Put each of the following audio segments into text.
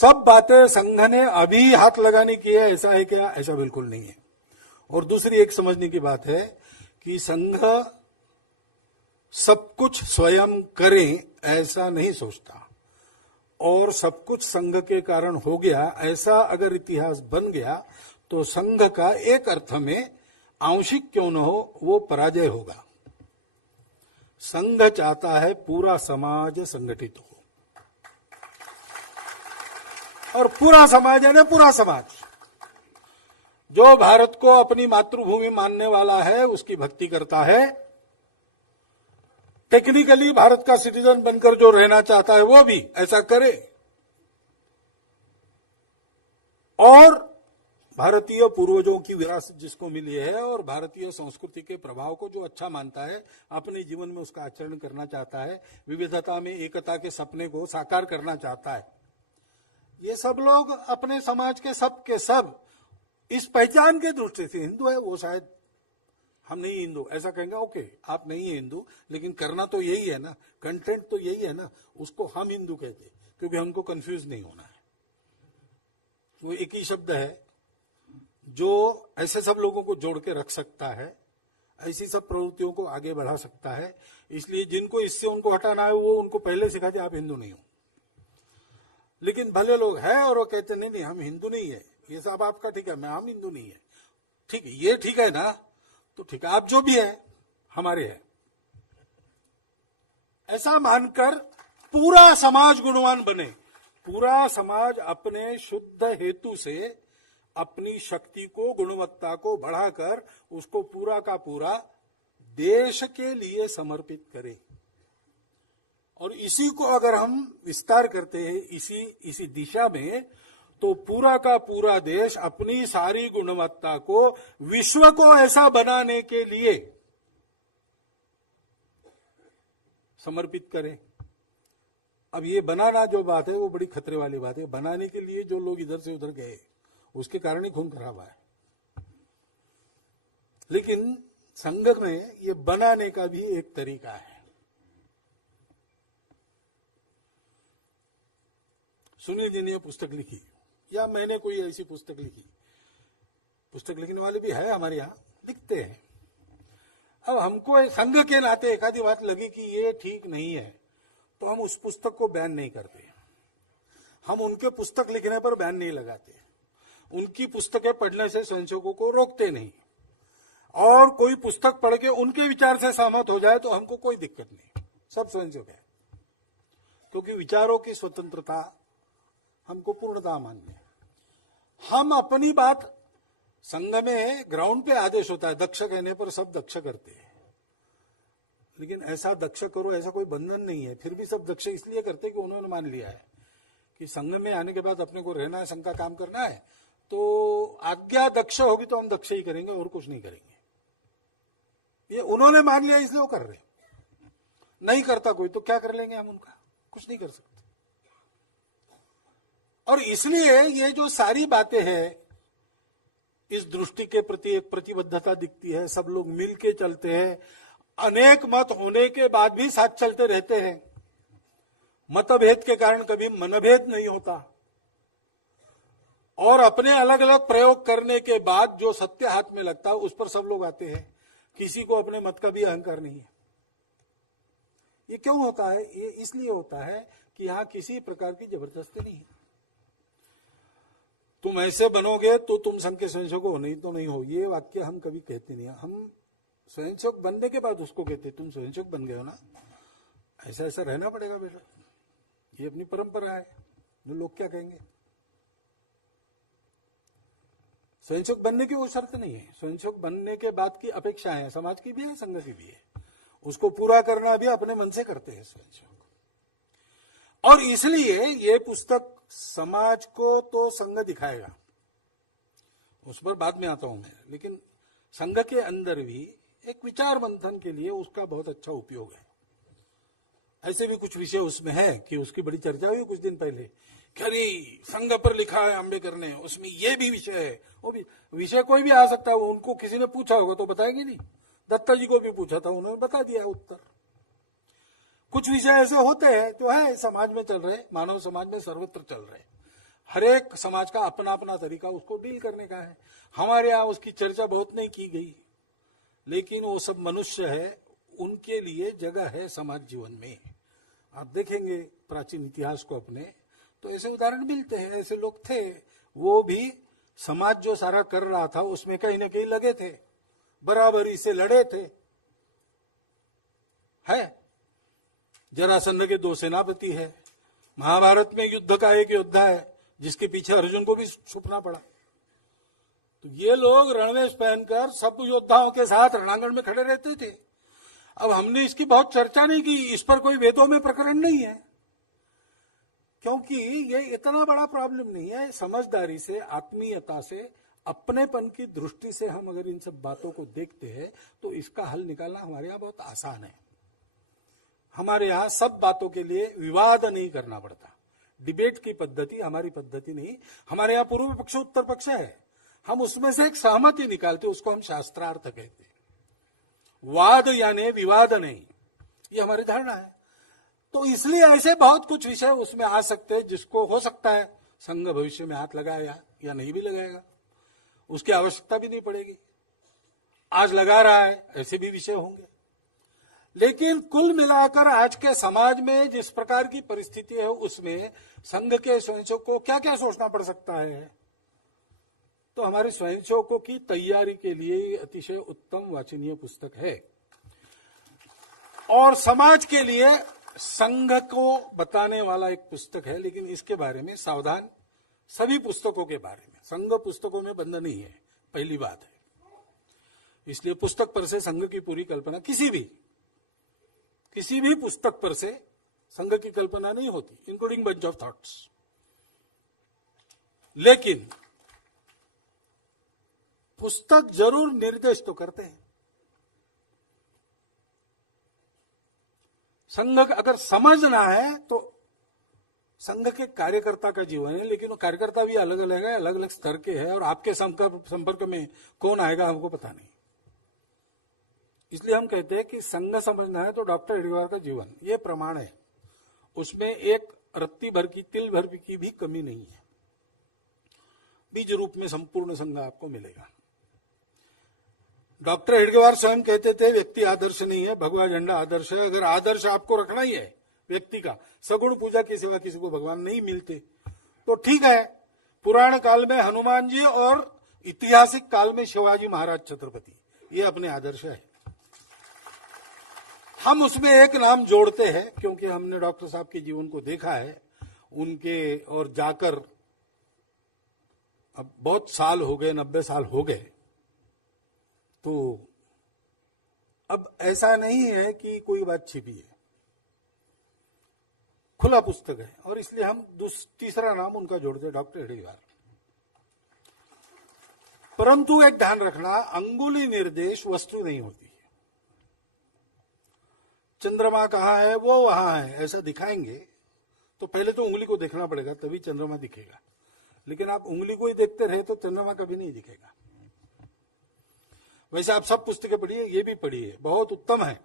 सब बातें संघ ने अभी हाथ लगाने की है ऐसा है क्या? ऐसा बिल्कुल नहीं है। और दूसरी एक समझने की बात है कि संघ सब कुछ स्वयं करे ऐसा नहीं सोचता, और सब कुछ संघ के कारण हो गया ऐसा अगर इतिहास बन गया तो संघ का एक अर्थ में आंशिक क्यों न हो वो पराजय होगा। संघ चाहता है पूरा समाज संगठित हो, और पूरा समाज यानी पूरा समाज जो भारत को अपनी मातृभूमि मानने वाला है, उसकी भक्ति करता है, टेक्निकली भारत का सिटीजन बनकर जो रहना चाहता है वो भी ऐसा करे, और भारतीय पूर्वजों की विरासत जिसको मिली है और भारतीय संस्कृति के प्रभाव को जो अच्छा मानता है, अपने जीवन में उसका आचरण करना चाहता है, विविधता में एकता के सपने को साकार करना चाहता है, ये सब लोग अपने समाज के सब इस पहचान के दृष्टि से हिंदू है। वो शायद हम नहीं हिंदू ऐसा कहेंगे, ओके आप नहीं है हिंदू, लेकिन करना तो यही है ना, कंटेंट तो यही है ना, उसको हम हिंदू कहते हैं क्योंकि हमको कंफ्यूज नहीं होना है। वो एक ही शब्द है जो ऐसे सब लोगों को जोड़ के रख सकता है, ऐसी सब प्रवृत्तियों को आगे बढ़ा सकता है। इसलिए जिनको इससे उनको हटाना है वो उनको पहले सिखा दे आप हिंदू नहीं हो। लेकिन भले लोग हैं और वो कहते नहीं नहीं हम हिंदू नहीं है, ये सब आपका ठीक है, मैं हम हिंदू नहीं है, ठीक है ये ठीक है ना, तो ठीक है आप जो भी है हमारे है, ऐसा मानकर पूरा समाज गुणवान बने। पूरा समाज अपने शुद्ध हेतु से अपनी शक्ति को गुणवत्ता को बढ़ाकर उसको पूरा का पूरा देश के लिए समर्पित करे। और इसी को अगर हम विस्तार करते हैं इसी दिशा में, तो पूरा का पूरा देश अपनी सारी गुणवत्ता को विश्व को ऐसा बनाने के लिए समर्पित करे। अब ये बनाना जो बात है वो बड़ी खतरे वाली बात है। बनाने के लिए जो लोग इधर से उधर गए उसके कारण ही खून खराबा है। लेकिन संघ में ये बनाने का भी एक तरीका है। सुनील जी ने पुस्तक लिखी या मैंने कोई ऐसी पुस्तक लिखी, पुस्तक लिखने वाले भी है हमारे यहां, लिखते हैं। अब हमको संघ के नाते एक आधी बात लगी कि ये ठीक नहीं है तो हम उस पुस्तक को बैन नहीं करते, हम उनके पुस्तक लिखने पर बैन नहीं लगाते, उनकी पुस्तकें पढ़ने से संशोधकों को रोकते नहीं, और कोई पुस्तक पढ़ के उनके विचार से सहमत हो जाए तो हमको कोई दिक्कत नहीं, सब स्वयंसेवक है, क्योंकि विचारों की स्वतंत्रता हमको पूर्णतः मान्य है। हम अपनी बात संघ में ग्राउंड पे आदेश होता है, दक्ष कहने पर सब दक्ष करते हैं, लेकिन ऐसा दक्ष करो ऐसा कोई बंधन नहीं है। फिर भी सब दक्ष इसलिए करते हैं कि उन्होंने मान लिया है कि संघ में आने के बाद अपने को रहना है, संघ का काम करना है, तो आज्ञा दक्ष होगी तो हम दक्ष ही करेंगे और कुछ नहीं करेंगे। ये उन्होंने मान लिया इसलिए वो कर रहे। नहीं करता कोई तो क्या कर लेंगे हम उनका, कुछ नहीं कर सकते। और इसलिए ये जो सारी बातें हैं, इस दृष्टि के प्रति एक प्रतिबद्धता दिखती है, सब लोग मिलके चलते हैं, अनेक मत होने के बाद भी साथ चलते रहते हैं, मतभेद के कारण कभी मनभेद नहीं होता, और अपने अलग अलग प्रयोग करने के बाद जो सत्य हाथ में लगता है उस पर सब लोग आते हैं, किसी को अपने मत का भी अहंकार नहीं है। ये क्यों होता है? ये इसलिए होता है कि यहां किसी प्रकार की जबरदस्ती नहीं है। तुम ऐसे बनोगे तो तुम संघ के स्वयंसेवक हो, नहीं तो नहीं हो, ये वाक्य हम कभी कहते नहीं। हम स्वयंसेवक बनने के बाद उसको कहते तुम स्वयंसेवक बन गए हो ना, ऐसा ऐसा रहना पड़ेगा बेटा, ये अपनी परंपरा है, जो लोग क्या कहेंगे। स्वयंसेवक बनने की वो शर्त नहीं है, स्वयंसेवक बनने के बाद की अपेक्षा है, समाज की भी है, संघ की भी है, उसको पूरा करना भी अपने मन से करते हैं स्वयंसेवक। और इसलिए ये पुस्तक समाज को तो संघ दिखाएगा, उस पर बाद में आता हूं मैं, लेकिन संघ के अंदर भी एक विचार मंथन के लिए उसका बहुत अच्छा उपयोग है। ऐसे भी कुछ विषय उसमें है कि उसकी बड़ी चर्चा हुई कुछ दिन पहले, खरी संघ पर लिखा है अम्बेडकर ने, उसमें ये भी विषय है, वो भी विषय कोई भी आ सकता है। उनको किसी ने पूछा होगा तो बताएंगे नहीं, दत्ता जी को भी पूछा था, उन्होंने बता दिया उत्तर। कुछ विषय ऐसे होते हैं जो है समाज में चल रहे, मानव समाज में सर्वत्र चल रहे, हर एक समाज का अपना अपना तरीका उसको डील करने का है। हमारे यहाँ उसकी चर्चा बहुत नहीं की गई, लेकिन वो सब मनुष्य है, उनके लिए जगह है समाज जीवन में। आप देखेंगे प्राचीन इतिहास को अपने, तो ऐसे उदाहरण मिलते हैं। ऐसे लोग थे, वो भी समाज जो सारा कर रहा था उसमें कहीं ना कहीं लगे थे, बराबरी से लड़े थे। है जरासंध के 2 सेनापति है, महाभारत में युद्ध का एक योद्धा है जिसके पीछे अर्जुन को भी छुपना पड़ा। तो ये लोग रणवेश पहनकर सब योद्धाओं के साथ रणांगण में खड़े रहते थे। अब हमने इसकी बहुत चर्चा नहीं की, इस पर कोई वेदों में प्रकरण नहीं है, क्योंकि ये इतना बड़ा प्रॉब्लम नहीं है। समझदारी से, आत्मीयता से, अपनेपन की दृष्टि से हम अगर इन सब बातों को देखते हैं तो इसका हल निकालना हमारे यहाँ बहुत आसान है। हमारे यहाँ सब बातों के लिए विवाद नहीं करना पड़ता। डिबेट की पद्धति हमारी पद्धति नहीं। हमारे यहाँ पूर्व पक्ष उत्तर पक्ष है, हम उसमें से एक सहमति निकालते, उसको हम शास्त्रार्थ कहते हैं। वाद यानी विवाद नहीं, ये हमारी धारणा है। तो इसलिए ऐसे बहुत कुछ विषय उसमें आ सकते हैं जिसको हो सकता है संघ भविष्य में हाथ लगाएगा या नहीं भी लगाएगा, उसकी आवश्यकता भी नहीं पड़ेगी। आज लगा रहा है, ऐसे भी विषय होंगे। लेकिन कुल मिलाकर आज के समाज में जिस प्रकार की परिस्थिति है उसमें संघ के स्वयंसेवकों को क्या क्या सोचना पड़ सकता है, तो हमारे स्वयंसेवकों की तैयारी के लिए अतिशय उत्तम वाचनीय पुस्तक है। और समाज के लिए संघ को बताने वाला एक पुस्तक है, लेकिन इसके बारे में सावधान। सभी पुस्तकों के बारे में, संघ पुस्तकों में बंद नहीं है, पहली बात है। इसलिए पुस्तक पर से संघ की पूरी कल्पना, किसी भी पुस्तक पर से संघ की कल्पना नहीं होती, इंक्लूडिंग बंच ऑफ थॉट्स। लेकिन पुस्तक जरूर निर्देश तो करते हैं। संघ अगर समझना है तो संघ के कार्यकर्ता का जीवन है, लेकिन वो कार्यकर्ता भी अलग अलग है, अलग अलग स्तर के हैं, और आपके संपर्क में कौन आएगा हमको पता नहीं। इसलिए हम कहते हैं कि संघ समझना है तो डॉक्टर हेडगेवार का जीवन ये प्रमाण है। उसमें एक रत्ती भर की, तिल भर की भी कमी नहीं है। बीज रूप में संपूर्ण संघ आपको मिलेगा। डॉक्टर हेडगेवार स्वयं कहते थे व्यक्ति आदर्श नहीं है, भगवा झंडा आदर्श है। अगर आदर्श आपको रखना ही है व्यक्ति का, सगुण पूजा के सिवा किसी को भगवान नहीं मिलते, तो ठीक है। पुराण काल में हनुमान जी और ऐतिहासिक काल में शिवाजी महाराज छत्रपति, ये अपने आदर्श है। हम उसमें एक नाम जोड़ते हैं क्योंकि हमने डॉक्टर साहब के जीवन को देखा है, उनके और जाकर अब बहुत साल हो गए, 90 साल हो गए। तो अब ऐसा नहीं है कि कोई बात छिपी है, खुला पुस्तक है, और इसलिए हम तीसरा नाम उनका जोड़ते हैं, डॉक्टर हेडगेवार। परंतु एक ध्यान रखना, अंगुली निर्देश वस्तु नहीं होती है। चंद्रमा कहाँ है वो वहां है ऐसा दिखाएंगे तो पहले तो उंगली को देखना पड़ेगा, तभी चंद्रमा दिखेगा। लेकिन आप उंगली को ही देखते रहे तो चंद्रमा कभी नहीं दिखेगा। वैसे आप सब पुस्तकें पढ़िए, ये भी पढ़िए, बहुत उत्तम है।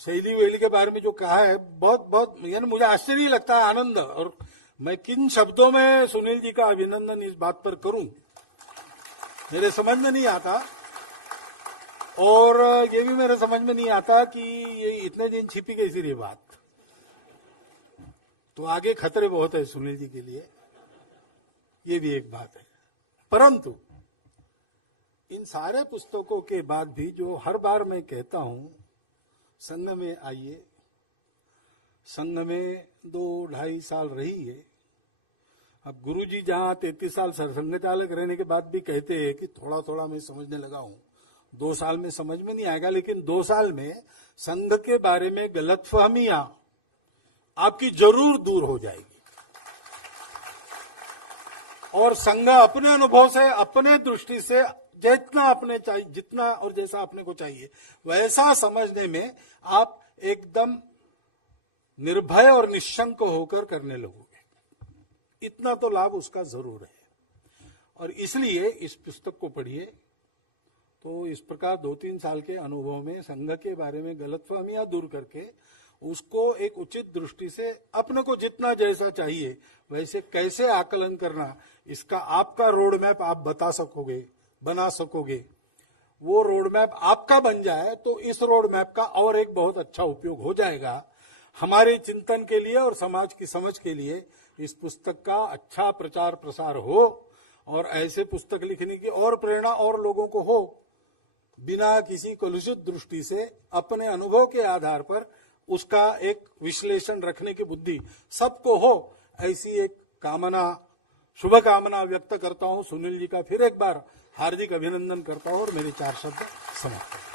शैली वैली के बारे में जो कहा है बहुत बहुत, यानी मुझे आश्चर्य लगता है, आनंद। और मैं किन शब्दों में सुनील जी का अभिनंदन इस बात पर करूं, मेरे समझ में नहीं आता। और ये भी मेरे समझ में नहीं आता कि ये इतने दिन छिपी कैसी रही बात। तो आगे खतरे बहुत है सुनील जी के लिए, ये भी एक बात है। परंतु इन सारे पुस्तकों के बाद भी जो हर बार मैं कहता हूं, संघ में आइए। संघ में 2-2.5 साल रही है। अब गुरुजी जहां 33 साल सरसंघ चालक रहने के बाद भी कहते हैं कि थोड़ा थोड़ा मैं समझने लगा हूं, 2 साल में समझ में नहीं आएगा, लेकिन 2 साल में संघ के बारे में गलतफहमियां आपकी जरूर दूर हो जाएगी। और संघ अपने अनुभव से, अपने दृष्टि से जितना अपने चाहिए, जितना और जैसा अपने को चाहिए वैसा समझने में आप एकदम निर्भय और निशंक होकर करने लगोगे। इतना तो लाभ उसका जरूर है। और इसलिए इस पुस्तक को पढ़िए तो इस प्रकार 2-3 साल के अनुभव में संघ के बारे में गलतफहमियां दूर करके उसको एक उचित दृष्टि से अपने को जितना जैसा चाहिए वैसे कैसे आकलन करना, इसका आपका रोड मैप आप बना सकोगे। वो रोड मैप आपका बन जाए तो इस रोड मैप का और एक बहुत अच्छा उपयोग हो जाएगा हमारे चिंतन के लिए और समाज की समझ के लिए। इस पुस्तक का अच्छा प्रचार प्रसार हो और ऐसे पुस्तक लिखने की और प्रेरणा और लोगों को हो, बिना किसी कलुषित दृष्टि से अपने अनुभव के आधार पर उसका एक विश्लेषण रखने की बुद्धि सबको हो, ऐसी एक शुभकामना व्यक्त करता हूं। सुनील जी का फिर एक बार हार्दिक अभिनंदन करता हूं और मेरे 4 शब्द समाप्त।